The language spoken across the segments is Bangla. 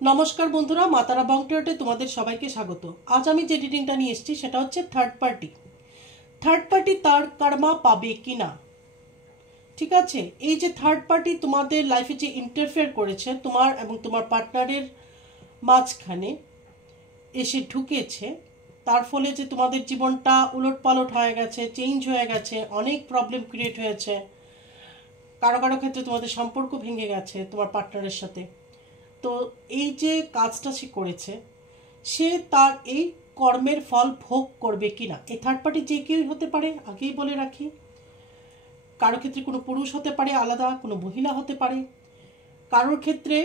নমস্কার বন্ধুরা, মাতারা বংটিয়াতে তোমাদের সবাইকে স্বাগত। আজ আমি যে রিডিংটা নিয়ে এসেছি সেটা হচ্ছে থার্ড পার্টি তার কর্মা পাবে কিনা। ঠিক আছে, এই যে থার্ড পার্টি তোমাদের লাইফে যে ইন্টারফেয়ার করেছে তোমার এবং তোমার পার্টনারের মাঝখানে এসে ঢুকেছে, তার ফলে যে তোমাদের জীবনটা উলটপালট হয়ে গেছে, চেঞ্জ হয়ে গেছে, অনেক প্রবলেম ক্রিয়েট হয়েছে, কারো কারো ক্ষেত্রে তোমাদের সম্পর্ক ভেঙে গেছে তোমার পার্টনারের সাথে। তো এই যে কাজটা সে করেছে, সে তার এই কর্মের ফল ভোগ করবে কিনা। এই থার্ড পার্টি যে কেউই হতে পারে, আগেই বলে রাখি। কারোর ক্ষেত্রে কোনো পুরুষ হতে পারে আলাদা, কোনো মহিলা হতে পারে, কারোর ক্ষেত্রে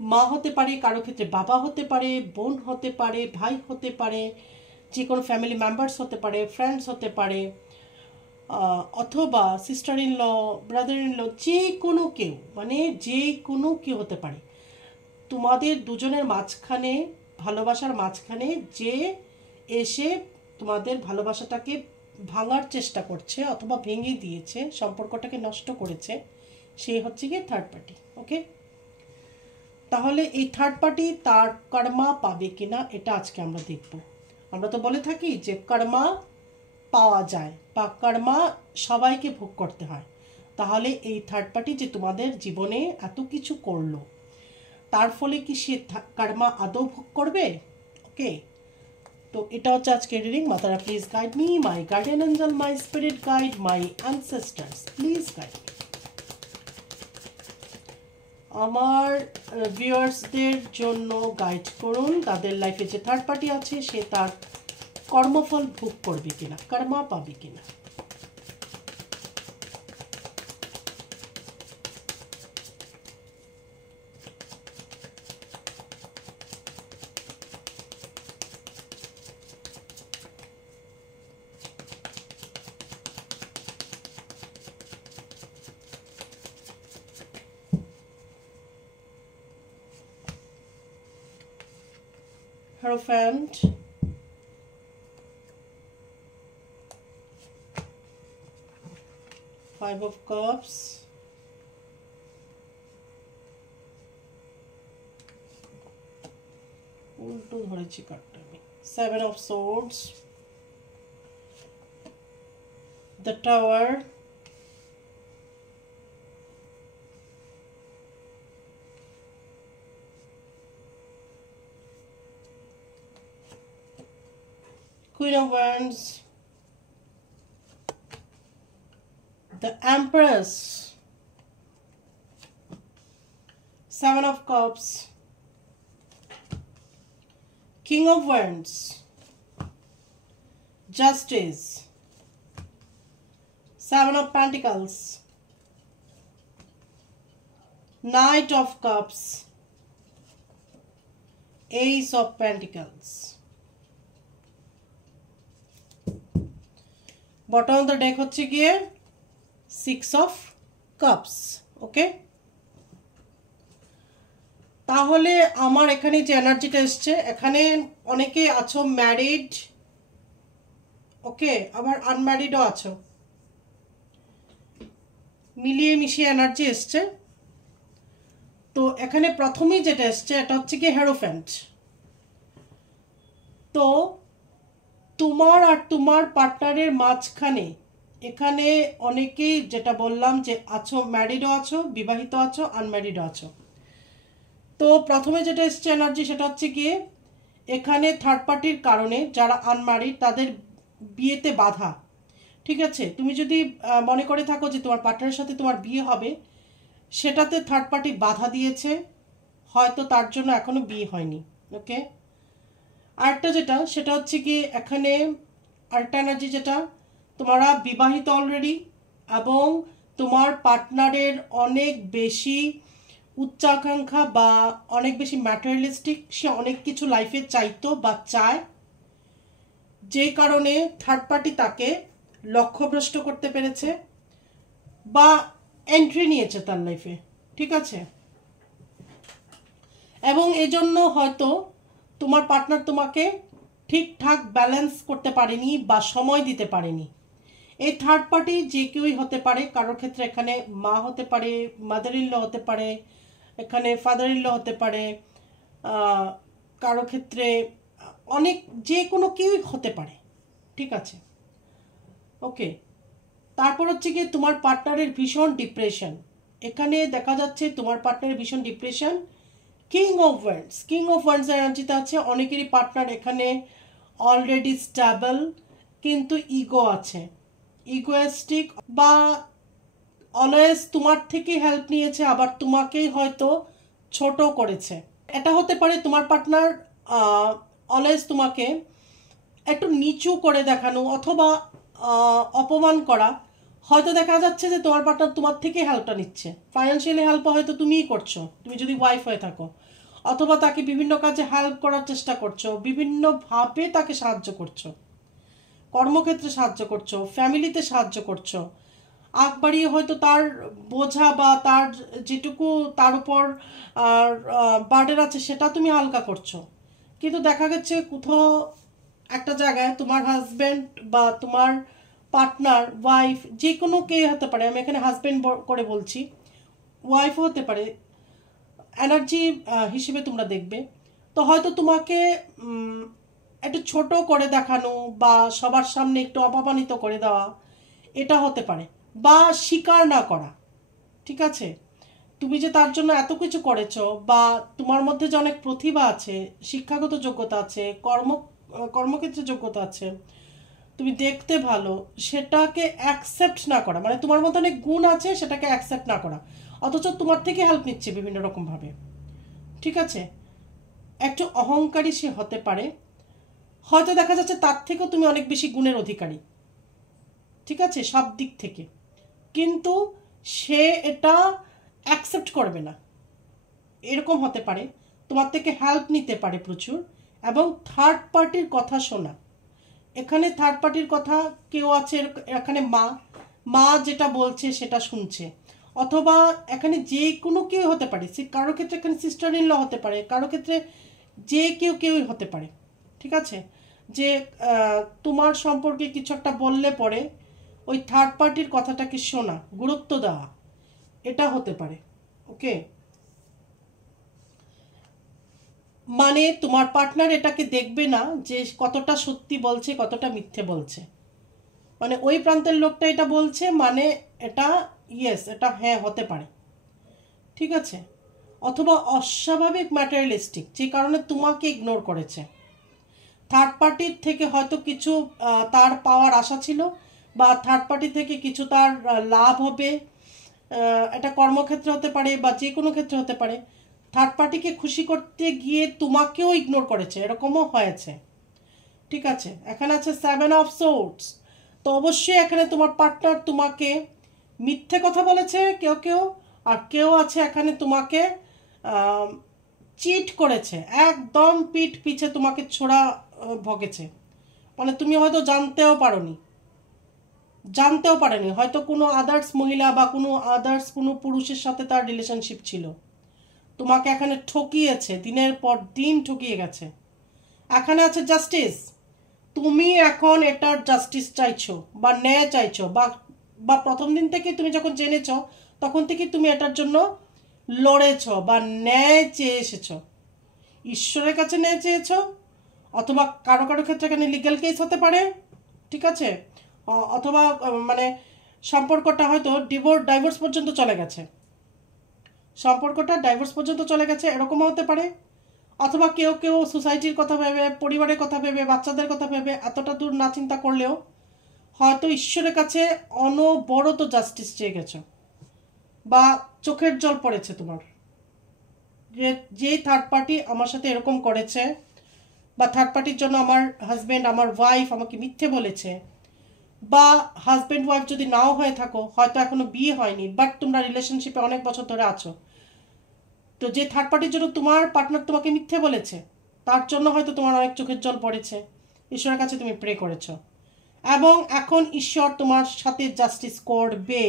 মা হতে পারে, কারোর ক্ষেত্রে বাবা হতে পারে, বোন হতে পারে, ভাই হতে পারে, যে কোনো ফ্যামিলি মেম্বার্স হতে পারে, ফ্রেন্ডস হতে পারে, অথবা sister in law, brother in law, যে কোনো কেউ, মানে যে কোনো কেউ হতে পারে। তোমাদের দুজনের মাঝখানে, ভালোবাসার মাঝখানে যে এসে তোমাদের ভালোবাসাটাকে ভাঙার চেষ্টা করছে অথবা ভেঙে দিয়েছে, সম্পর্কটাকে নষ্ট করেছে, সে হচ্ছে গিয়ে থার্ড পার্টি। ওকে, তাহলে এই থার্ড পার্টি তার কর্মা পাবে কিনা এটা আজকে আমরা দেখব। আমরা তো বলে থাকি যে কর্মা পাওয়া যায় বা কর্মা সবাইকে ভোগ করতে হয়। তাহলে এই থার্ড পার্টি যে তোমাদের জীবনে এত কিছু করলো, তার ফলে কি সে কর্মা আদৌ ভোগ করবে? ওকে, তো এটা হচ্ছে আজকে রিডিং। মাতারা please guide me, my guardian angel, my spirit guide, my ancestors please guide me. আমার ভিউয়ার্সদের জন্য গাইড করুন, তাদের লাইফে যে থার্ড পার্টি আছে সে তার কর্মফল ভোগ করবে কিনা, কর্মা পাবে কিনা। Hierophant, Five of Cups, উল্টো ধরেছি কার্ডটা আমি, Seven of Swords, the Tower, Queen of Wands, the Empress, Seven of Cups, King of Wands, Justice, Seven of Pentacles, Knight of Cups, Ace of Pentacles. Bottom of the deck হচ্ছে গিয়ে Six of Cups. ওকে, তাহলে আমার এখানে যে এনার্জিটা এসছে, এখানে অনেকে আছো ম্যারিড, ওকে, আবার আনম্যারিডও আছো, মিলিয়ে মিশিয়ে এনার্জি এসছে। তো এখানে প্রথমেই যেটা এসছে এটা হচ্ছে কি হেরোফ্যান্ট। তো তোমার আর তোমার পার্টনারের মাঝখানে এখানে অনেকেই, যেটা বললাম যে আছো, ম্যারিডও আছো, বিবাহিত আছো, আনম্যারিডও আছো। তো প্রথমে যেটা এসছে এনার্জি সেটা হচ্ছে গিয়ে এখানে থার্ড পার্টির কারণে যারা আনম্যারিড তাদের বিয়েতে বাধা। ঠিক আছে, তুমি যদি মনে করে থাকো যে তোমার পার্টনারের সাথে তোমার বিয়ে হবে, সেটাতে থার্ড পার্টি বাধা দিয়েছে, হয়তো তার জন্য এখনো বিয়ে হয়নি। ওকে, আরেকটা যেটা সেটা হচ্ছে কি এখানে আরেকটা এনার্জি যেটা, তোমরা বিবাহিত অলরেডি এবং তোমার পার্টনারের অনেক বেশি উচ্চাকাঙ্ক্ষা বা অনেক বেশি ম্যাটেরিয়ালিস্টিক, সে অনেক কিছু লাইফে চাইতো বা চায়, যেই কারণে থার্ড পার্টি তাকে লক্ষ্যভ্রষ্ট করতে পেরেছে বা এন্ট্রি নিয়েছে তার লাইফে। ঠিক আছে, এবং এজন্য হয়তো তোমার পার্টনার তোমাকে ঠিকঠাক ব্যালেন্স করতে পারেনি বা সময় দিতে পারেনি। এই থার্ড পার্টি যে কেউই হতে পারে, কারোর ক্ষেত্রে এখানে মা হতে পারে, মাদার ইন ল হতে পারে, এখানে ফাদার ইন ল হতে পারে, কারো ক্ষেত্রে অনেক, যে কোনো কেউই হতে পারে, ঠিক আছে। ওকে, তারপর হচ্ছে কি তোমার পার্টনারের ভীষণ ডিপ্রেশন। এখানে দেখা যাচ্ছে তোমার পার্টনারের ভীষণ ডিপ্রেশন। কিং অফ ওয়ান্ডস এনার্জিতে আছে অনেকেরই পার্টনার এখানে অলরেডি স্টেবল, কিন্তু ইগো আছে, ইগোয়েস্টিক, বা অলওয়েজ তোমার থেকে হেল্প নিয়েছে, আবার তোমাকেই হয়তো ছোট করেছে। এটা হতে পারে তোমার পার্টনার অলওয়েজ তোমাকে একটু নিচু করে দেখানো অথবা অপমান করা। হয়তো দেখা যাচ্ছে যে তোমার পার্টনার তোমার থেকে হেল্পটা নিচ্ছে, ফাইন্যান্সিয়ালি হেল্প হয়তো তুমিই করছো, তুমি যদি ওয়াইফ হয়ে থাকো, অথবা তাকে বিভিন্ন কাজে হেল্প করার চেষ্টা করছো, বিভিন্নভাবে তাকে সাহায্য করছো, কর্মক্ষেত্রে সাহায্য করছো, ফ্যামিলিতে সাহায্য করছো। আগ বাড়িয়ে হয়তো তার বোঝা বা তার যেটুকু তার উপর বার্ডেন আছে সেটা তুমি হালকা করছো। কিন্তু দেখা গেছে কোথাও একটা জায়গায় তোমার হাজব্যান্ড বা তোমার পার্টনার, ওয়াইফ, যে কোনো কেউ হতে পারে, আমি এখানে হাজব্যান্ড করে বলছি, ওয়াইফও হতে পারে, এনার্জি হিসেবে তোমরা দেখবে। তো হয়তো তোমাকে একটু ছোট করে দেখানো বা সবার সামনে একটু অপমানিত করে দেওয়া, এটা হতে পারে, বা স্বীকার না করা, ঠিক আছে। তুমি যে তার জন্য এত কিছু করেছো, বা তোমার মধ্যে যে অনেক প্রতিভা আছে, শিক্ষাগত যোগ্যতা আছে, কর্মক্ষেত্রে যোগ্যতা আছে, তুমি দেখতে ভালো, সেটাকে অ্যাকসেপ্ট না করা, মানে তোমার মধ্যে অনেক গুণ আছে সেটাকে অ্যাকসেপ্ট না করা, অথচ তোমার থেকে হেল্প নিচ্ছে বিভিন্ন রকম ভাবে, ঠিক আছে। একটু অহংকারী সে হতে পারে, হয়তো দেখা যাচ্ছে তার থেকেও তুমি অনেক বেশি গুণের অধিকারী, ঠিক আছে, সব দিক থেকে, কিন্তু সে এটা অ্যাকসেপ্ট করবে না, এরকম হতে পারে। তোমার থেকে হেল্প নিতে পারে প্রচুর, এবং থার্ড পার্টির কথা শোনা। এখানে থার্ড পার্টির কথা কেউ আছে, এখানে মা, মা যেটা বলছে সেটা শুনছে, অথবা এখানে যে কোনো কেউ হতে পারে, সে কারো ক্ষেত্রে এখানে সিস্টার ইন ল হতে পারে, কারো ক্ষেত্রে যে কেউই হতে পারে, ঠিক আছে। যে তোমার সম্পর্কে কিছু একটা বললে পরে ওই থার্ড পার্টির কথাটাকে শোনা, গুরুত্ব দেওয়া, এটা হতে পারে। ওকে, মানে তোমার পার্টনার এটাকে দেখবে না যে কতটা সত্যি বলছে কতটা মিথ্যে বলছে, মানে ওই প্রান্তের লোকটা এটা বলছে, মানে এটা ইয়েস, এটা হ্যাঁ হতে পারে, ঠিক আছে। অথবা অস্বাভাবিক ম্যাটেরিয়ালিস্টিক, যে কারণে তোমাকে ইগনোর করেছে। থার্ড পার্টির থেকে হয়তো কিছু তার পাওয়ার আশা ছিল, বা থার্ড পার্টি থেকে কিছু তার লাভ হবে, এটা কর্মক্ষেত্রে হতে পারে বা যে কোনো ক্ষেত্রে হতে পারে। থার্ড পার্টিকে খুশি করতে গিয়ে তোমাকেও ইগনোর করেছে, এরকমও হয়েছে, ঠিক আছে। এখানে আছে 7 অফ সোর্ডস। তো অবশ্যই এখানে তোমার পার্টনার তোমাকে মিথ্যে কথা বলেছে কেউ কেউ, আর কেউ আছে এখানে তোমাকে চিট করেছে, একদম পিঠ পিছে তোমাকে ছোড়া ভগেছে, মানে তুমি হয়তো জানতেও পারেনি, হয়তো কোনো আদার্স মহিলা বা কোনো পুরুষের সাথে তার রিলেশনশিপ ছিল, তোমাকে এখানে ঠকিয়েছে, দিনের পর দিন ঠকিয়ে গেছে। এখানে আছে জাস্টিস, তুমি এখন এটার জাস্টিস চাইছো বা ন্যায় চাইছো, বা প্রথম দিন থেকে তুমি যখন জেনেছো তখন থেকে তুমি এটার জন্য লড়েছো বা ন্যায় চেয়ে এসেছো, ঈশ্বরের কাছে ন্যায় চেয়েছো, অথবা কারো কারো ক্ষেত্রে এখানে লিগ্যাল কেস হতে পারে, ঠিক আছে। অথবা মানে সম্পর্কটা হয়তো ডাইভোর্স পর্যন্ত চলে গেছে, এরকমও হতে পারে। অথবা কেউ কেউ সোসাইটির কথা ভেবে, পরিবারের কথা ভেবে, বাচ্চাদের কথা ভেবে এতটা দূর না চিন্তা করলেও হয়তো ঈশ্বরের কাছে অনবরত জাস্টিস চেয়ে গেছো, বা চোখের জল পড়েছে তোমার, যে থার্ড পার্টি আমার সাথে এরকম করেছে, বা থার্ড পার্টির জন্য আমার হাজব্যান্ড, আমার ওয়াইফ আমাকে মিথ্যে বলেছে, বা হাজব্যান্ড ওয়াইফ যদি নাও হয়ে থাকো, হয়তো এখনো বিয়ে হয়নি, বাট তোমরা রিলেশনশিপে অনেক বছর ধরে আছো, তো যে থার্ড পার্টির জন্য তোমার পার্টনার তোমাকে মিথ্যে বলেছে, তার জন্য হয়তো তোমার অনেক চোখের জল পড়েছে, ঈশ্বরের কাছে তুমি প্রে করেছো, এবং এখন ঈশ্বর তোমার সাথে জাস্টিস করবে,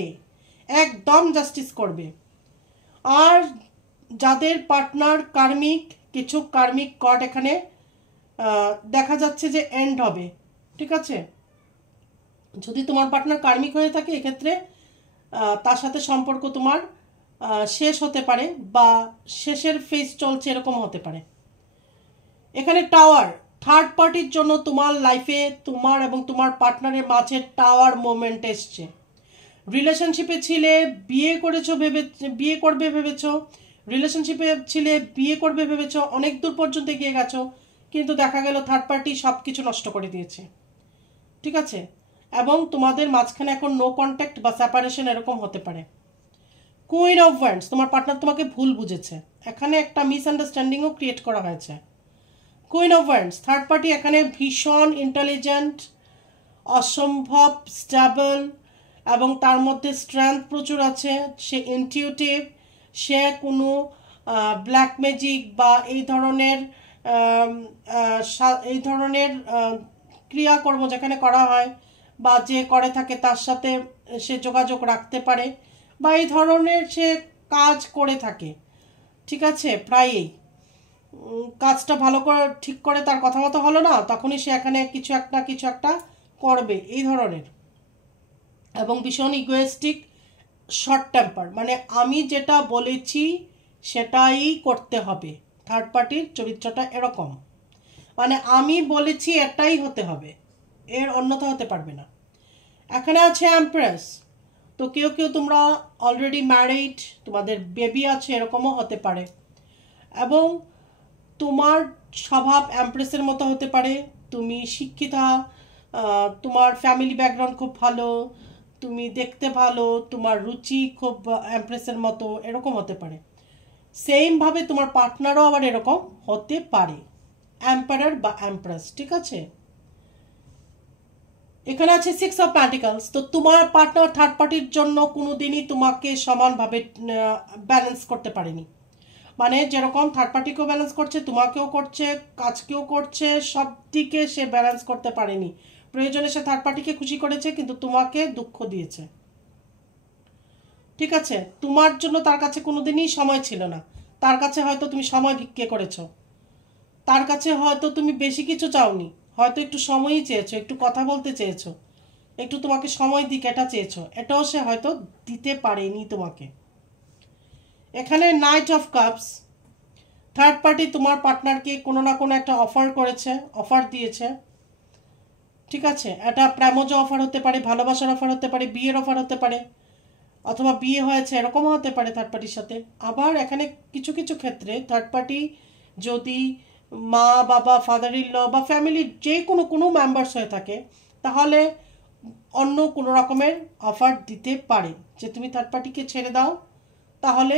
একদম জাস্টিস করবে। আর যাদের পার্টনার কার্মিক, কিছু কার্মিক কর্ড এখানে দেখা যাচ্ছে যে এন্ড হবে, ঠিক আছে। যদি তোমার পার্টনার কার্মিক হয়ে থাকে, এক্ষেত্রে তার সাথে সম্পর্ক তোমার শেষ হতে পারে, বা শেষের ফেজ চলছে, এরকম হতে পারে, এখানে টাওয়ার, থার্ড পার্টির জন্য তোমার লাইফে তোমার এবং তোমার পার্টনারের মাঝে টাওয়ার মোমেন্ট এসছে। রিলেশনশিপে ছিলে, বিয়ে করেছো ভেবে, বিয়ে করবে ভেবেছো, রিলেশনশিপে ছিলে, বিয়ে করবে ভেবেছো, অনেক দূর পর্যন্ত এগিয়ে গেছো, কিন্তু দেখা গেল থার্ড পার্টি সব কিছু নষ্ট করে দিয়েছে। ঠিক আছে, এবং তোমাদের মাঝখানে এখন নো কন্ট্যাক্ট বা সেপারেশন এরকম হতে পারে। কুইন অফ ওয়ান্ডস, তোমার পার্টনার তোমাকে ভুল বুঝেছে, এখানে একটা মিসআন্ডারস্ট্যান্ডিংও ক্রিয়েট করা হয়েছে। Queen of wands, third party এখানে ভীষণ ইন্টেলিজেন্ট, অসম্ভব স্টেবল, এবং তার মধ্যে স্ট্রেংথ প্রচুর আছে। সে ইনটিউটিভ, সে কোনো ব্ল্যাক ম্যাজিক বা এই ধরনের ক্রিয়াকর্ম যেখানে করা হয় বা যে করে থাকে তার সাথে সে যোগাযোগ রাখতে পারে, বা এই ধরনের সে কাজ করে থাকে। ঠিক আছে, প্রায়ই কাজটা ভালো করে ঠিক করে তার কথা মতো হলো না, তখনই সে এখানে কিছু একটা করবে এই ধরনের। এবং ভীষণ ইগোয়েস্টিক, শর্ট টেম্পার, মানে আমি যেটা বলেছি সেটাই করতে হবে। থার্ড পার্টির চরিত্রটা এরকম, মানে আমি বলেছি এটাই হতে হবে, এর অন্যথা হতে পারবে না। এখানে আছে এমপ্রেস, তো কেউ কেউ তোমরা অলরেডি ম্যারিড, তোমাদের বেবি আছে, এরকমও হতে পারে। এবং তোমার স্বভাব এমপ্রেসের মতো হতে পারে, তুমি শিক্ষিতা, তোমার ফ্যামিলি ব্যাকগ্রাউন্ড খুব ভালো, তুমি দেখতে ভালো, তোমার রুচি খুব এমপ্রেসের মতো, এরকম হতে পারে। সেমভাবে তোমার পার্টনারও আবার এরকম হতে পারে, এম্পারার বা এমপ্রেস। ঠিক আছে, এখানে আছে সিক্স অফ প্যান্টিকলস, তো তোমার পার্টনার থার্ড পার্টির জন্য কোনোদিনই তোমাকে সমানভাবে ব্যালেন্স করতে পারেনি। মানে যেরকম থার্ড পার্টিকেও ব্যালেন্স করছে, তোমাকেও করছে, কাজকেও করছে, সব দিকে সে ব্যালেন্স করতে পারেনি। প্রয়োজনে সে থার্ড পার্টিকে খুশি করেছে, কিন্তু তোমাকে দুঃখ দিয়েছে। ঠিক আছে, তোমার জন্য তার কাছে কোনোদিনই সময় ছিল না। তার কাছে হয়তো তুমি সময় ভিক্ষে করেছো, তার কাছে হয়তো তুমি বেশি কিছু চাওনি, হয়তো একটু সময়ই চেয়েছো, একটু কথা বলতে চেয়েছো, একটু তোমাকে সময় দিক এটা চেয়েছো, এটাও সে হয়তো দিতে পারেনি তোমাকে। এখানে night of cups, third party তোমার পার্টনারকে কোনো না কোনো একটা অফার করেছে, অফার দিয়েছে। ঠিক আছে, এটা প্রেমজ অফার হতে পারে, ভালোবাসার অফার হতে পারে, বিয়ের অফার হতে পারে, অথবা বিয়ে হয়েছে এরকমও হতে পারে থার্ড পার্টির সাথে। আবার এখানে কিছু কিছু ক্ষেত্রে থার্ড পার্টি যদি মা বাবা, ফাদার ইন ল বা ফ্যামিলির যে কোনো মেম্বার্স হয়ে থাকে, তাহলে অন্য কোনো রকমের অফার দিতে পারে যে তুমি থার্ড পার্টিকে ছেড়ে দাও, তাহলে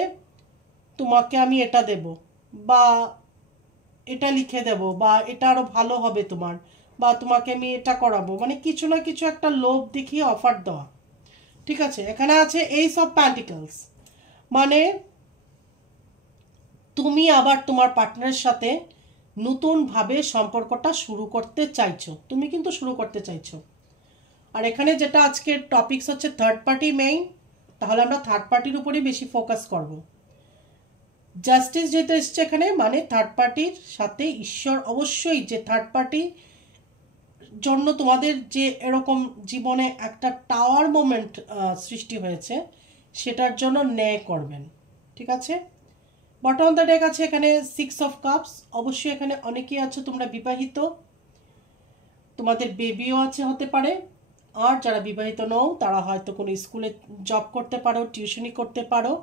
তোমাকে আমি এটা দেব, বা এটা লিখে দেব, বা এটা আরও ভালো হবে তোমার, বা তোমাকে আমি এটা করাবো, মানে কিছু না কিছু একটা লোভ দেখিয়ে অফার দেওয়া। ঠিক আছে, এখানে আছে এইস অফ প্যান্টিকলস, মানে তুমি আবার তোমার পার্টনারের সাথে নতুনভাবে সম্পর্কটা শুরু করতে চাইছো, তুমি কিন্তু শুরু করতে চাইছো। আর এখানে যেটা আজকের টপিকস হচ্ছে থার্ড পার্টি মেইন, তাহলে আমরা থার্ড পার্টির উপরেই বেশি ফোকাস করব। জাস্টিস যেটা এসছে এখানে, মানে থার্ড পার্টির সাথে ঈশ্বর অবশ্যই, যে থার্ড পার্টি জন্য তোমাদের যে এরকম জীবনে একটা টাওয়ার মোমেন্ট সৃষ্টি হয়েছে, সেটার জন্য ন্যায় করবেন। ঠিক আছে, বটম অফ দ্য ডেক আছে এখানে সিক্স অফ কাপস, অবশ্যই এখানে অনেকেই আছো তোমরা বিবাহিত, তোমাদের বেবিও আছে হতে পারে। আর যারা বিবাহিত নও তারা হয়তো কোনো স্কুলে জব করতে পারো, টিউশনি করতে পারো,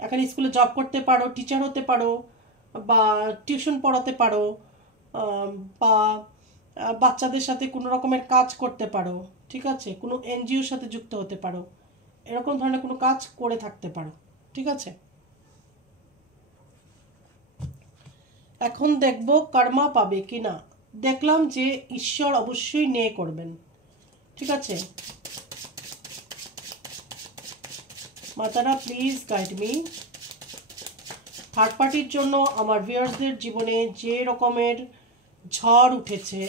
এখানে স্কুলে জব করতে পারো, টিচার হতে পারো, বা টিউশন পড়াতে পারো, বা বাচ্চাদের সাথে কোনো রকমের কাজ করতে পারো। ঠিক আছে, কোনো এনজিওর সাথে যুক্ত হতে পারো, এরকম ধরনের কোনো কাজ করে থাকতে পারো। ঠিক আছে, এখন দেখব কর্মা পাবে কি না। দেখলাম যে ঈশ্বর অবশ্যই ন্যায় করবেন। ঠিক আছে, মাতারা প্লিজ গাইড মি। থার্ড পার্টির জন্য আমার ভিউয়ার্সদের জীবনে যে রকমের ঝড় উঠেছে,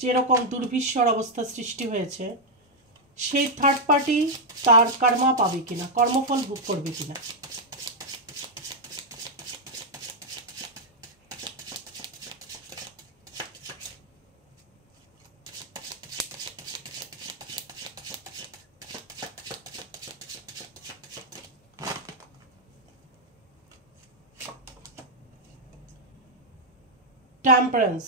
যেরকম দুর্বিষর অবস্থা সৃষ্টি হয়েছে, সেই থার্ড পার্টি তার কর্মা পাবে কিনা, কর্মফল ভোগ করবে কিনা। টেম্পারেন্স।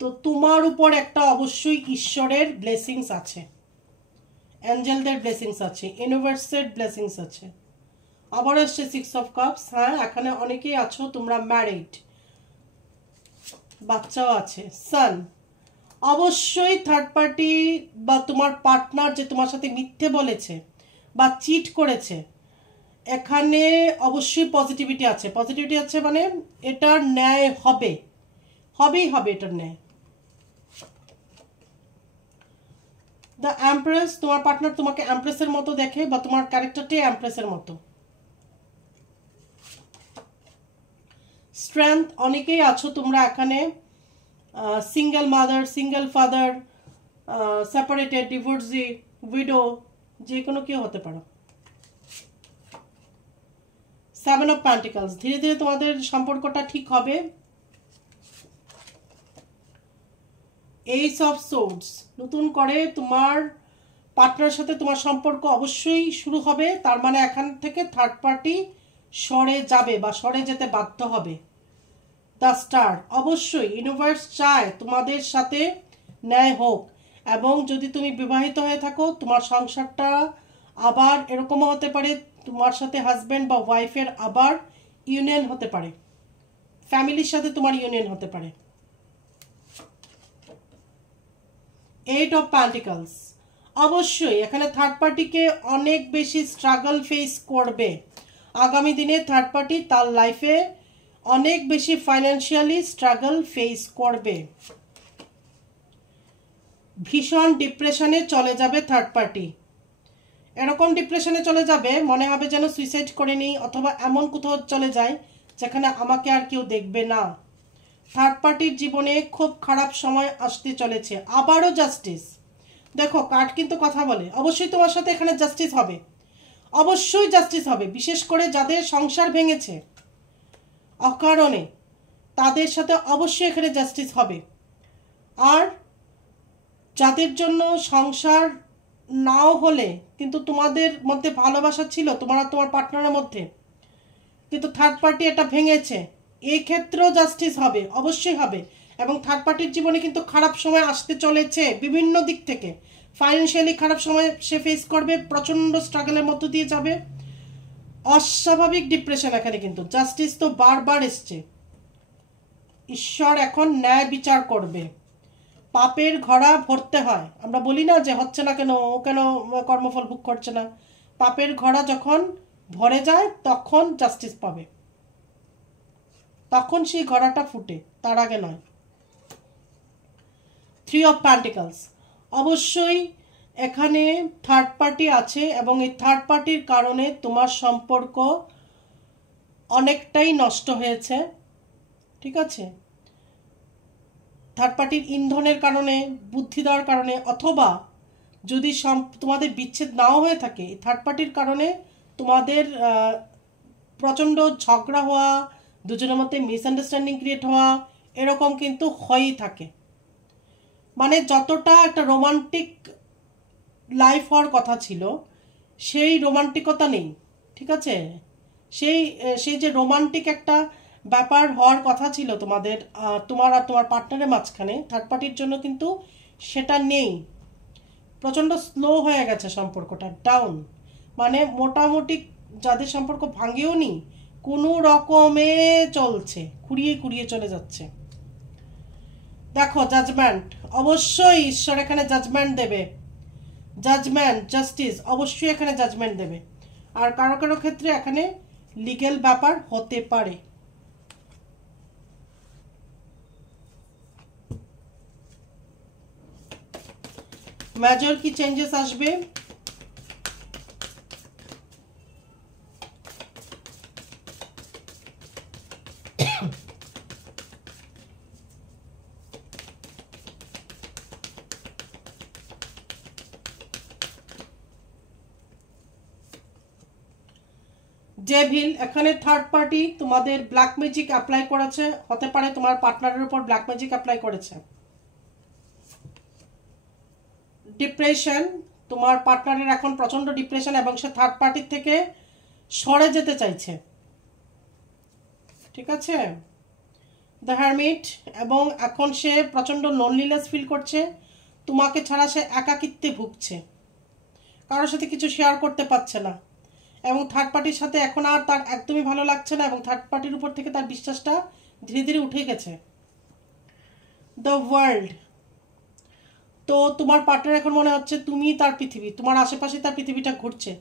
তো তোমার উপর একটা অবশ্যই ঈশ্বরের ব্লেসিংস আছে, অ্যাঞ্জেলদের ব্লেসিংস আছে, ইউনিভার্সের ব্লেসিংস আছে। আবার আসছে 6 অফ কাপস। হ্যাঁ, এখানে অনেকেই আছো তোমরা ম্যারিড, বাচ্চাও আছে। সান, অবশ্যই থার্ড পার্টি বা তোমার পার্টনার যে তোমার সাথে মিথ্যে বলেছে বা চিট করেছে, এখানে অবশ্যই পজিটিভিটি আছে। পজিটিভিটি আছে মানে এটার ন্যায় হবে, হবেই হবে এটার ন্যায়। দ্য এমপ্রেস, তোমার পার্টনার তোমাকে এমপ্রেসের মতো দেখে বা তোমার ক্যারেক্টারটাই এমপ্রেসের মতো। স্ট্রেংথ, অনেকেই আছো তোমরা এখানে single mother, single father, separated, divorcee, widow, যে কোনো কেউ হতে পারো। 7 অফ পেন্টিকলস, ধীরে ধীরে তোমাদের সম্পর্কটা ঠিক হবে। এইস অফ সোর্ডস, নতুন করে তোমার পার্টনারের সাথে তোমার সম্পর্ক অবশ্যই শুরু হবে। তার মানে এখান থেকে থার্ড পার্টি সরে যাবে বা সরে যেতে বাধ্য হবে। দ্য স্টার, অবশ্যই ইউনিভার্স চায় তোমাদের সাথে ন্যায় হোক, এবং যদি তুমি বিবাহিত হয়ে থাকো তোমার সংসারটা আবার এরকমও হতে পারে, তোমার সাথে হাজব্যান্ড বা ওয়াইফের আবার ইউনিয়ন হতে পারে, ফ্যামিলির সাথে তোমার ইউনিয়ন হতে পারে। 8 অফ পেন্টিকলস, অবশ্যই এখানে থার্ড পার্টিকে অনেক বেশি স্ট্রাগল ফেস করবে আগামী দিনে। থার্ড পার্টি তার লাইফে অনেক বেশি ফাইন্যান্সিয়ালি স্ট্রাগল ফেস করবে। ভীষণ ডিপ্রেশনে চলে যাবে থার্ড পার্টি। এরকম ডিপ্রেশনে চলে যাবে মনে হবে যেন সুইসাইড করে নিই, অথবা এমন কোথাও চলে যায় যেখানে আমাকে আর কেউ দেখবে না। থার্ড পার্টির জীবনে খুব খারাপ সময় আসতে চলেছে। আবারও জাস্টিস, দেখো কার্ড কিন্তু কথা বলে, অবশ্যই তোমার সাথে এখানে জাস্টিস হবে, অবশ্যই জাস্টিস হবে। বিশেষ করে যাদের সংসার ভেঙেছে অকারণে, তাদের সাথে অবশ্যই এখানে জাস্টিস হবে। আর যাদের জন্য সংসার নাও হলে কিন্তু তোমাদের মধ্যে ভালোবাসা ছিল তোমার আর তোমার পার্টনারের মধ্যে, কিন্তু থার্ড পার্টি এটা ভেঙেছে, এই ক্ষেত্রেও জাস্টিস হবে, অবশ্যই হবে। এবং থার্ড পার্টির জীবনে কিন্তু খারাপ সময় আসতে চলেছে বিভিন্ন দিক থেকে। ফাইন্যান্সিয়ালি খারাপ সময় সে ফেস করবে, প্রচণ্ড স্ট্রাগলের মধ্য দিয়ে যাবে, অস্বাভাবিক ডিপ্রেশন। এখানে কিন্তু জাস্টিস তো বারবার এসছে। ঈশ্বর এখন ন্যায় বিচার করবে। পাপের ঘড়া ভরতে হয়, আমরা বলি না যে হচ্ছে না কেন, ও কেন কর্মফল ভোগ করছে না। পাপের ঘড়া যখন ভরে যায় তখন জাস্টিস পাবে, তখন সেই ঘড়াটা ফুটে, তার আগে নয়। 3 অফ পেন্টিকলস, অবশ্যই এখানে থার্ড পার্টি আছে এবং এই থার্ড পার্টির কারণে তোমার সম্পর্ক অনেকটাই নষ্ট হয়েছে, ঠিক আছে। থার্ড পার্টির ইন্ধনের কারণে, বুদ্ধি দেওয়ার কারণে, অথবা যদি তোমাদের বিচ্ছেদ নাও হয়ে থাকে, থার্ড পার্টির কারণে তোমাদের প্রচণ্ড ঝগড়া হওয়া, দুজনের মধ্যে মিসআন্ডারস্ট্যান্ডিং ক্রিয়েট হওয়া, এরকম কিন্তু হয়েই থাকে। মানে যতটা একটা রোমান্টিক লাইফ হওয়ার কথা ছিল সেই রোমান্টিকতা নেই, ঠিক আছে। সেই যে রোমান্টিক একটা ব্যাপার হওয়ার কথা ছিল তোমাদের, তোমার আর তোমার পার্টনারের মাঝখানে, থার্ড পার্টির জন্য কিন্তু সেটা নেই। প্রচণ্ড স্লো হয়ে গেছে সম্পর্কটা, ডাউন। মানে মোটামুটি যাদের সম্পর্ক ভাঙেও নি, কোনো রকমে চলছে, খুঁড়িয়ে খুঁড়িয়ে চলে যাচ্ছে। দেখো জাজমেন্ট, অবশ্যই ঈশ্বর এখানে জাজমেন্ট দেবে, জাজমেন্ট, জাস্টিস, অবশ্যই এখানে জাজমেন্ট দেবে। আর কারো কারো ক্ষেত্রে এখানে লিগ্যাল ব্যাপার হতে পারে। মেজর কি চেঞ্জেস আসবে? ডেভিল, এখানে থার্ড পার্টি তোমাদের ব্ল্যাক ম্যাজিক অ্যাপ্লাই করেছে, হতে পারে তোমার পার্টনারের উপর ব্ল্যাক ম্যাজিক অ্যাপ্লাই করেছে। ডিপ্রেশন, তোমার পার্টনারের এখন প্রচণ্ড ডিপ্রেশন এবং সে থার্ড পার্টির থেকে সরে যেতে চাইছে, ঠিক আছে। দ্য হারমিট, এবং এখন সে প্রচণ্ড লোনলিনেস ফিল করছে, তোমাকে ছাড়া সে একাকিত্বে ভুগছে, কারোর সাথে কিছু শেয়ার করতে পারছে না, এবং থার্ড পার্টির সাথে এখন আর তার একদমই ভালো লাগছে না, এবং থার্ড পার্টির উপর থেকে তার বিশ্বাসটা ধীরে ধীরে উঠে গেছে। দ্য ওয়ার্ল্ড, তো তোমার পার্টনার এখন মনে হচ্ছে তুমি তার পৃথিবী, তোমার আশেপাশে তার পৃথিবীটা ঘুরছে,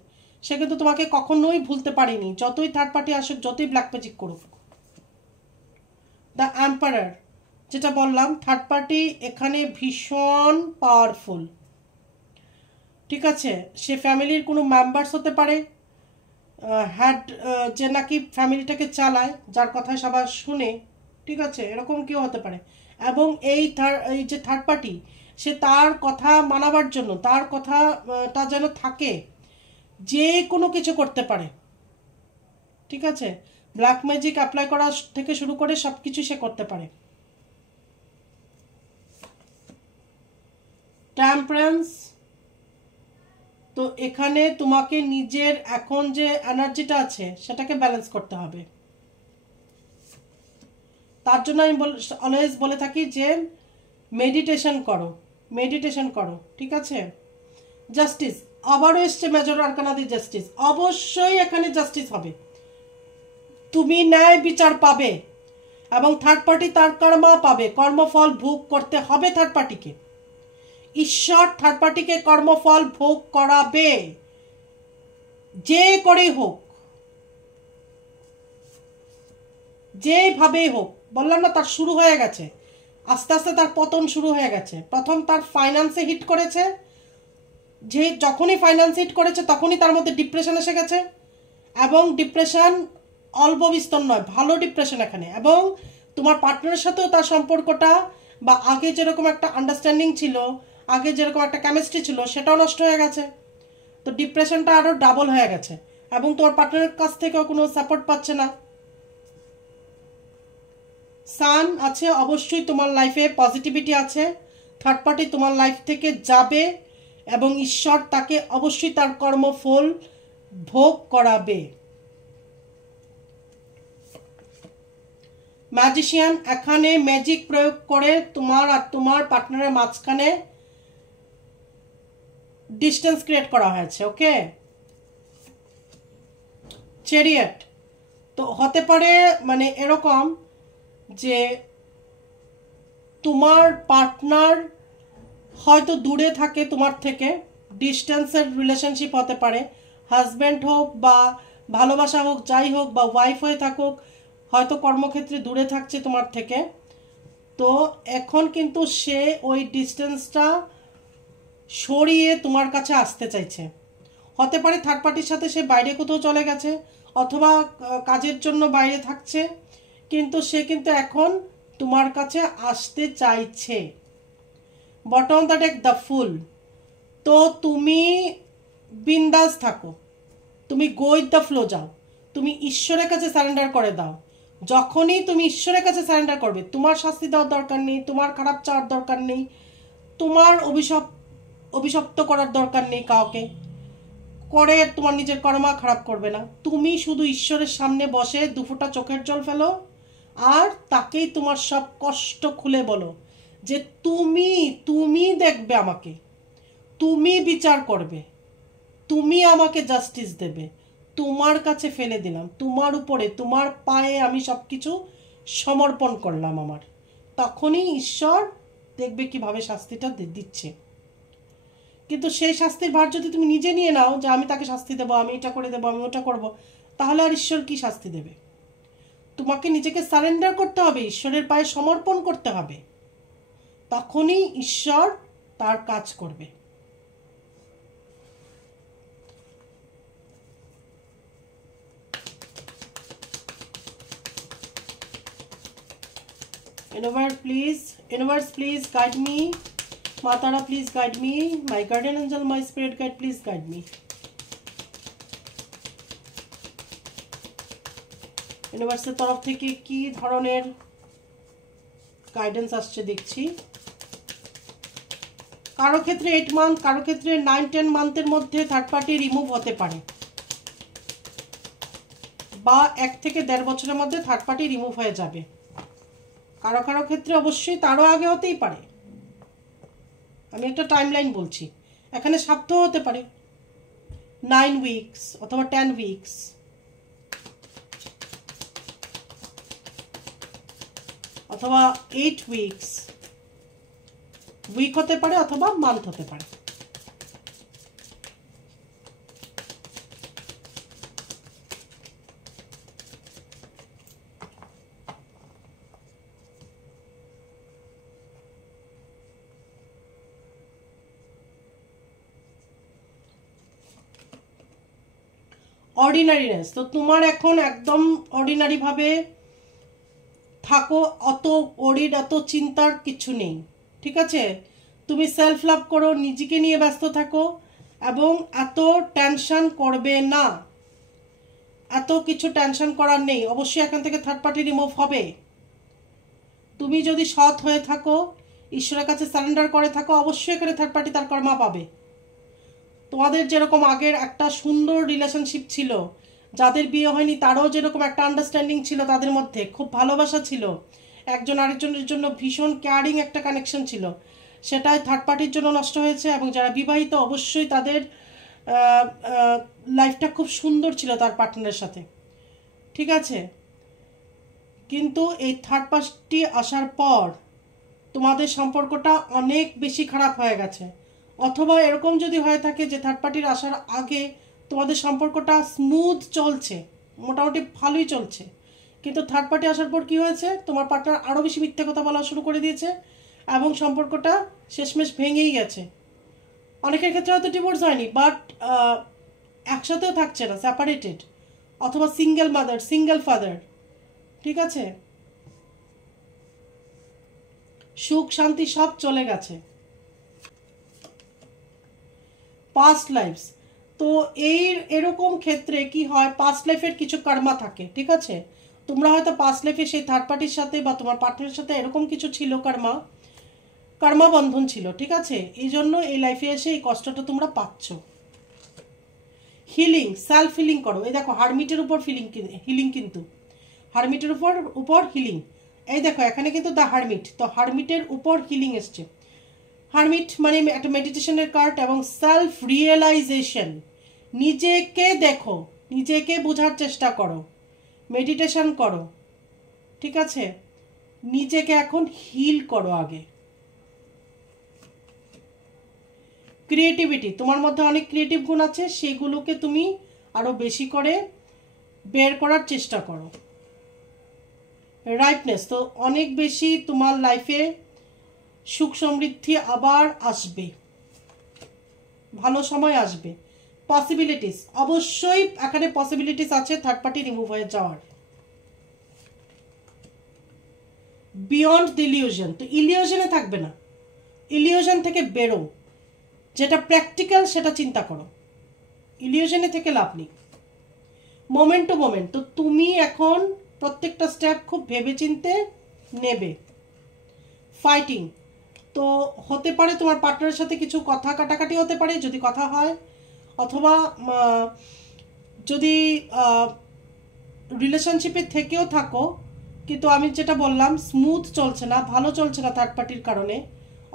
সে কিন্তু তোমাকে কখনোই ভুলতে পারেনি, যতই থার্ড পার্টি আসুক, যতই ব্ল্যাক ম্যাজিক করুক। দ্য এম্পারার, যেটা বললাম, থার্ড পার্টি এখানে ভীষণ পাওয়ারফুল, ঠিক আছে? সে ফ্যামিলির কোনো মেম্বার্স হতে পারে, হ্যাড, যে নাকি ফ্যামিলিটাকে চালায়, যার কথায় সবাই শুনে, ঠিক আছে, এরকম কেউ হতে পারে। এবং এই যে থার্ড পার্টি, সে তার কথা মানাবার জন্য, তার কথাটা যেন থাকে, যে কোনো কিছু করতে পারে, ঠিক আছে? ব্ল্যাক ম্যাজিক অ্যাপ্লাই করা থেকে শুরু করে সব কিছু সে করতে পারে। টেম্পারেন্স, তো এখানে তোমাকে নিজের এখন যে এনার্জিটা আছে সেটাকে ব্যালেন্স করতে হবে। তার জন্য আমি অলওয়েজ বলে থাকি যে মেডিটেশন করো, ঠিক আছে? জাস্টিস, আবারও এসছে মেজর আরকানা দি জাস্টিস, অবশ্যই এখানে জাস্টিস হবে, তুমি ন্যায় বিচার পাবে, এবং থার্ড পার্টি তার কর্মা পাবে, কর্মফল ভোগ করতে হবে থার্ড পার্টিকে। ঈশ্বর থার্ড পার্টিকে কর্মফল ভোগ করাবে, যে করেই হোক, যেভাবেই হোক। বললাম না, তার শুরু হয়ে গেছে, আস্তে আস্তে তার পতন শুরু হয়ে গেছে। প্রথম তার ফাইন্যান্সে হিট করেছে, যে যখনই ফাইন্যান্স হিট করেছে তখনই তার মধ্যে ডিপ্রেশন এসে গেছে, এবং ডিপ্রেশন অল্প বিস্তর নয়, ভালো ডিপ্রেশন এখানে। এবং তোমার পার্টনারের সাথেও তার সম্পর্কটা, বা আগে যেরকম একটা আন্ডারস্ট্যান্ডিং ছিল, আগে যেরকম একটা কেমিস্ট্রি ছিল, সেটাও নষ্ট হয়ে গেছে। তো ডিপ্রেশনটা আরও ডাবল হয়ে গেছে, এবং তোমার পার্টনারের কাছ থেকেও কোনো সাপোর্ট পাচ্ছে না। সান আছে, অবশ্যই তোমার লাইফে পজিটিভিটি আছে, থার্ড পার্টি তোমার লাইফ থেকে যাবে, এবং ঈশ্বর তাকে অবশ্যই তার কর্মফল ভোগ করাবে। ম্যাজিশিয়ান, এখানে ম্যাজিক প্রয়োগ করে তোমার আর তোমার পার্টনারের মাঝখানে ডিস্টেন্স ক্রিয়েট করা হয়েছে, ওকে? চ্যারিয়ট, তো হতে পারে মানে এরকম যে তোমার পার্টনার হয়তো দূরে থাকে তোমার থেকে, ডিস্টেন্সের রিলেশনশিপ হতে পারে, হাজব্যান্ড হোক বা ভালোবাসা হোক, যাই হোক, বা ওয়াইফ হয়ে থাকুক, হয়তো কর্মক্ষেত্রে দূরে থাকছে তোমার থেকে। তো এখন কিন্তু সে ওই ডিস্টেন্সটা সরিয়ে তোমার কাছে আসতে চাইছে। হতে পারে থার্ড পার্টির সাথে সে বাইরে কোথাও চলে গেছে, অথবা কাজের জন্য বাইরে থাকছে, কিন্তু সে কিন্তু এখন তোমার কাছে আসতে চাইছে। বটম দ্য ডেক, দ্য ফুল, তো তুমি বিন্দাস থাকো, তুমি গো উইথ দ্য ফ্লো যাও, তুমি ঈশ্বরের কাছে সারেন্ডার করে দাও। যখনই তুমি ঈশ্বরের কাছে সারেন্ডার করবে, তোমার শাস্তি দেওয়ার দরকার নেই, তোমার খারাপ চাওয়ার দরকার নেই, তোমার অভিশপ্ত করার দরকার নেই কাউকে, করে তোমার নিজের কর্মা খারাপ করবে না। তুমি শুধু ঈশ্বরের সামনে বসে দুফোঁটা চোখের জল ফেলো, আর তাকেই তোমার সব কষ্ট খুলে বলো যে তুমি দেখবে আমাকে, তুমি বিচার করবে, তুমি আমাকে জাস্টিস দেবে, তোমার কাছে ফেলে দিলাম, তোমার উপরে, তোমার পায়ে আমি সব কিছু সমর্পণ করলাম আমার। তখনই ঈশ্বর দেখবে কিভাবে শাস্তিটা দিচ্ছে। কিন্তু সেই শাস্তির ভার যদি তুমি নিজে নিয়ে নাও, যে আমি তাকে শাস্তি দেবো, আমি এটা করে দেবো, আমি ওটা করব, তাহলে আর ঈশ্বর কি শাস্তি দেবে? তোমাকে নিজেকে সারেন্ডার করতে হবে, ঈশ্বরের পায়ে সমর্পণ করতে হবে, তখনই ঈশ্বর তার কাজ করবে। Universe, please guide me. Matara, please guide me. My guardian angel, my spirit guide, please guide me. ইউনিভার্সের তরফ থেকে কি ধরনের গাইডেন্স আসছে দেখছি। কারো ক্ষেত্রে 8 মান্থ, কারো ক্ষেত্রে 9-10 মান্থের মধ্যে থার্ড পার্টি রিমুভ হতে পারে, বা 1 থেকে 1.5 বছরের মধ্যে থার্ড পার্টি রিমুভ হয়ে যাবে। কারো কারো ক্ষেত্রে অবশ্যই তারও আগে হতেই পারে, আমি একটা টাইম লাইন বলছি। এখানে সপ্তাহ হতে পারে, 9 উইকস অথবা 10 উইকস, অথবা 8 উইকস, উইক হতে পারে অথবা মান্থ হতে পারে। অর্ডিনারিনেস, তো তোমার এখন একদম অর্ডিনারি ভাবে থাকো, অত ওরিড অত চিন্তার কিছু নেই, ঠিক আছে? তুমি সেলফ লাভ করো, নিজেকে নিয়ে ব্যস্ত থাকো এবং এত টেনশন করবে না, এত কিছু টেনশন করার নেই। অবশ্যই এখান থেকে থার্ড পার্টি রিমুভ হবে। তুমি যদি সৎ হয়ে থাকো, ঈশ্বরের কাছে সারেন্ডার করে থাকো, অবশ্যই এখানে থার্ড পার্টি তার কর্মা পাবে। তোমাদের যেরকম আগের একটা সুন্দর রিলেশনশিপ ছিল, যাদের বিয়ে হয়নি তারও যেরকম একটা আন্ডারস্ট্যান্ডিং ছিল, তাদের মধ্যে খুব ভালোবাসা ছিল, একজন আরেকজনের জন্য ভীষণ কেয়ারিং একটা কানেকশন ছিল, সেটাই থার্ড পার্টির জন্য নষ্ট হয়েছে। এবং যারা বিবাহিত অবশ্যই তাদের লাইফটা খুব সুন্দর ছিল তার পার্টনারের সাথে, ঠিক আছে? কিন্তু এই থার্ড পার্টি আসার পর তোমাদের সম্পর্কটা অনেক বেশি খারাপ হয়ে গেছে। অথবা এরকম যদি হয়ে থাকে যে থার্ড পার্টির আসার আগে তোমাদের সম্পর্কটা স্মুথ চলছে, মোটামুটি ভালোই চলছে, কিন্তু থার্ড পার্টি আসার পর কি হয়েছে, তোমার পার্টনার আরও বেশি মিথ্যে কথা বলা শুরু করে দিয়েছে এবং সম্পর্কটা শেষমেশ ভেঙেই গেছে। অনেকের ক্ষেত্রে হয়তো ডিভোর্স হয়নি, বাট একসাথেও থাকছে না, সেপারেটেড, অথবা সিঙ্গেল মাদার, সিঙ্গেল ফাদার, ঠিক আছে? সুখ শান্তি সব চলে গেছে। পাস্ট লাইফস, তো এরকম ক্ষেত্রে কি হয়, পাস্ট লাইফের কিছু কর্মা থাকে, ঠিক আছে? তোমরা হয়তো পাস্ট লাইফে সেই থার্ড পার্টির সাথে বা তোমার পার্টনারের সাথে এরকম কিছু ছিল, কর্মা বন্ধন ছিল, ঠিক আছে? এই জন্য এই লাইফে এসে এই কষ্টটা তোমরা পাচ্ছ। হিলিং, সেলফ হিলিং করো। এই দেখো হারমিটের উপর হিলিং, কিন্তু হারমিটের উপর হিলিং, এই দেখো এখানে কিন্তু দ্য হারমিট, তো হারমিটের উপর হিলিং এসছে। হারমিট মানে একটা মেডিটেশনের কার্ড এবং সেলফ রিয়েলাইজেশন। নিজেকে দেখো, নিজেকে বোঝার চেষ্টা করো, মেডিটেশন করো, ঠিক আছে? নিজেকে এখন হিল করো আগে। ক্রিয়েটিভিটি, তোমার মধ্যে অনেক ক্রিয়েটিভ গুণ আছে, সেগুলোকে তুমি আরও বেশি করে বের করার চেষ্টা করো। রাইটনেস, তো অনেক বেশি তোমার লাইফে সুখ সমৃদ্ধি আবার আসবে, ভালো সময় আসবে। পসিবিলিটিস, অবশ্যই এখানে পসিবিলিটিস আছে থার্ড পার্টি রিমুভ হয়ে যাওয়ার। বিয়ন্ড দ্য ইলিউশন, তো ইলিউশনে থাকবে না, ইলিউশন থেকে বেরো, যেটা প্র্যাকটিক্যাল সেটা চিন্তা করো, ইলিউশনে থেকে লাভ নেই। মোমেন্ট টু মোমেন্ট, তো তুমি এখন প্রত্যেকটা স্টেপ খুব ভেবেচিন্তে নেবে। ফাইটিং, তো হতে পারে তোমার পার্টনারের সাথে কিছু কথা কাটাকাটি হতে পারে যদি কথা হয়, অথবা যদি রিলেশনশিপে থেকেও থাকো কিন্তু আমি যেটা বললাম স্মুথ চলছে না, ভালো চলছে না, থার্ড পার্টির কারণে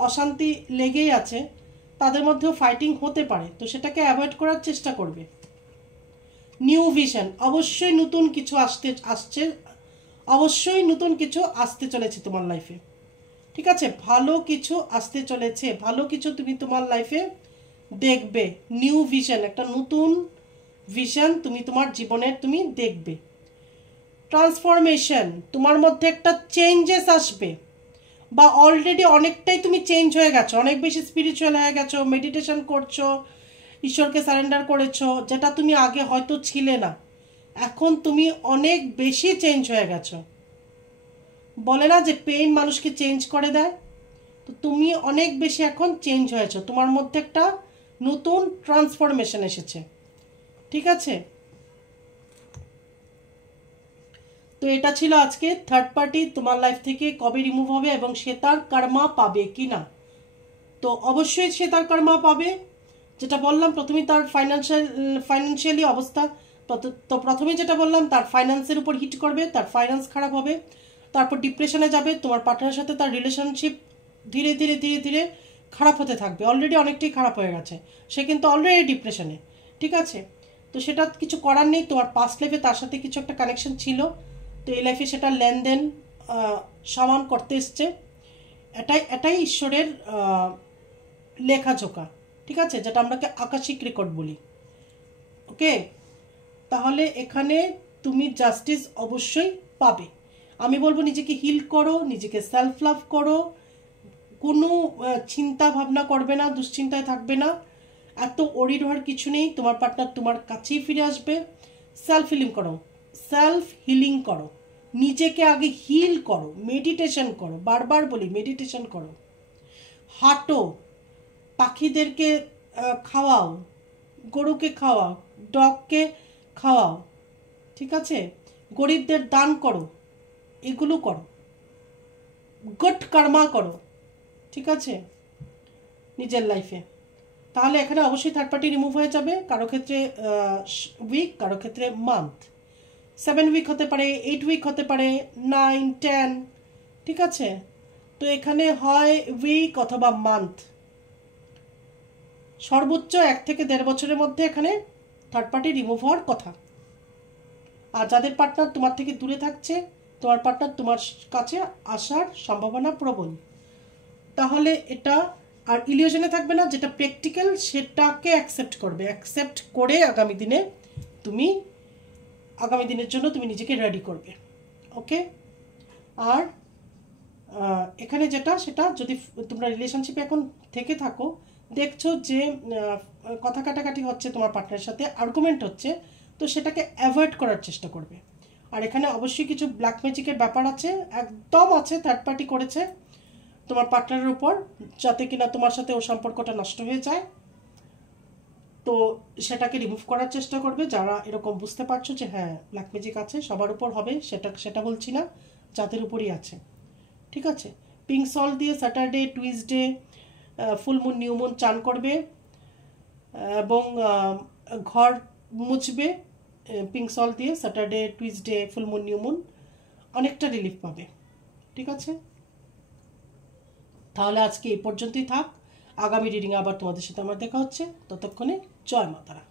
অশান্তি লেগেই আছে, তাদের মধ্যেও ফাইটিং হতে পারে, তো সেটাকে অ্যাভয়েড করার চেষ্টা করবে। নিউ ভিশন, অবশ্যই নতুন কিছু আসছে, অবশ্যই নতুন কিছু আসতে চলেছে তোমার লাইফে, ঠিক আছে? ভালো কিছু আসতে চলেছে, ভালো কিছু তুমি তোমার লাইফে দেখবে। নিউ ভিশন, একটা নতুন ভিশন তুমি তোমার জীবনের তুমি দেখবে। ট্রান্সফরমেশন, তোমার মধ্যে একটা চেঞ্জেস আসবে, বা অলরেডি অনেকটাই তুমি চেঞ্জ হয়ে গেছো, অনেক বেশি স্পিরিচুয়াল হয়ে গেছো, মেডিটেশন করছো, ঈশ্বরকে সারেন্ডার করেছো, যেটা তুমি আগে হয়তো ছিলে না, এখন তুমি অনেক বেশি চেঞ্জ হয়ে গেছো। বলে না যে পেইন মানুষকে চেঞ্জ করে দেয়, তো তুমি অনেক বেশি এখন চেঞ্জ হয়েছো, তোমার মধ্যে একটা নতুন ট্রান্সফরমেশন এসেছে, ঠিক আছে? তো এটা ছিল আজকে থার্ড পার্টি তোমার লাইফ থেকে কবে রিমুভ হবে এবং সে তার কর্মা পাবে কি না। তো অবশ্যই সে তার কর্মা পাবে, যেটা বললাম প্রথমেই তার ফাইন্যান্সিয়ালি অবস্থা, তো প্রথমে যেটা বললাম তার ফাইন্যান্সের উপর হিট করবে, তার ফাইন্যান্স খারাপ হবে, তারপর ডিপ্রেশনে যাবে, তোমার পার্টনারের সাথে তার রিলেশনশিপ ধীরে ধীরে ধীরে ধীরে খারাপ হতে থাকবে, অলরেডি অনেকটাই খারাপ হয়ে গেছে, সে কিন্তু অলরেডি ডিপ্রেশনে, ঠিক আছে। তো সেটা কিছু করার নেই, তোমার পাস্ট লাইফে তার সাথে কিছু একটা কানেকশন ছিল, তো এই লাইফে সেটা লেনদেন সমান করতে এসছে, এটাই ঈশ্বরের লেখাজোকা, ঠিক আছে, যেটা আমরাকে আকাশিক রেকর্ড বলি। ওকে, তাহলে এখানে তুমি জাস্টিস অবশ্যই পাবে। আমি বলবো নিজেকে হিল করো, নিজেকে সেলফ লাভ করো, কোনো চিন্তা ভাবনা করবে না, দুশ্চিন্তায় থাকবে না, এত ওরিড হওয়ার কিছু নেই, তোমার পার্টনার তোমার কাছেই ফিরে আসবে। সেলফ হিলিং করো, সেলফ হিলিং করো, নিজেকে আগে হিল করো, মেডিটেশন করো, বারবার বলি মেডিটেশন করো, হাঁটো, পাখিদেরকে খাওয়াও, গরুকে খাওয়াও, ডগকে খাওয়াও, ঠিক আছে, গরিবদের দান করো, এগুলো করো, গুড কর্মা করো, ঠিক আছে, নিজের লাইফে। তাহলে এখানে অবশ্যই থার্ড পার্টি রিমুভ হয়ে যাবে, কারো ক্ষেত্রে উইক, কারো ক্ষেত্রে মান্থ, 7 উইক হতে পারে, 8 উইক হতে পারে, 9, 10, ঠিক আছে। তো এখানে হয় উইক অথবা মান্থ, সর্বোচ্চ 1 থেকে 1.5 বছরের মধ্যে এখানে থার্ড পার্টি রিমুভ হওয়ার কথা। আর যাদের পার্টনার তোমার থেকে দূরে থাকছে, তোমার পার্টনার তোমার কাছে আসার সম্ভাবনা প্রবল, তাহলে এটা আর ইলিউশনে থাকবে না, যেটা প্র্যাকটিক্যাল সেটাকে অ্যাকসেপ্ট করবে, অ্যাকসেপ্ট করে আগামী দিনের জন্য তুমি নিজেকে রেডি করবে। ওকে, আর এখানে যেটা সেটা যদি তোমরা রিলেশনশিপে এখন থেকে থাকো, দেখছো যে কথা কাটাকাটি হচ্ছে তোমার পার্টনারের সাথে, আর্গুমেন্ট হচ্ছে, তো সেটাকে অ্যাভয়েড করার চেষ্টা করবে। আর এখানে অবশ্যই কিছু ব্ল্যাক ম্যাজিকের ব্যাপার আছে, একদম আছে, থার্ড পার্টি করেছে তোমার পার্টনারের উপর, যাতে কিনা তোমার সাথে ও সম্পর্কটা নষ্ট হয়ে যায়, তো সেটাকে রিমুভ করার চেষ্টা করবে। যারা এরকম বুঝতে পারছো যে হ্যাঁ ব্ল্যাক ম্যাজিক আছে, সবার উপর হবে সেটা বলছি না, যাদের উপরই আছে, ঠিক আছে। পিঙ্ক সল্ট দিয়ে Saturday, Tuesday, full moon, new moon চান করবে এবং ঘর মুছবে পিঙ্ক সল্ট দিয়ে, Saturday, Tuesday, full moon, new moon, অনেকটা রিলিফ পাবে, ঠিক আছে। তাহলে আজকে এই পর্যন্তই থাক, আগামী রিডিংয়ে আবার তোমাদের সাথে আমার দেখা হচ্ছে, ততক্ষণে জয় মাতারা।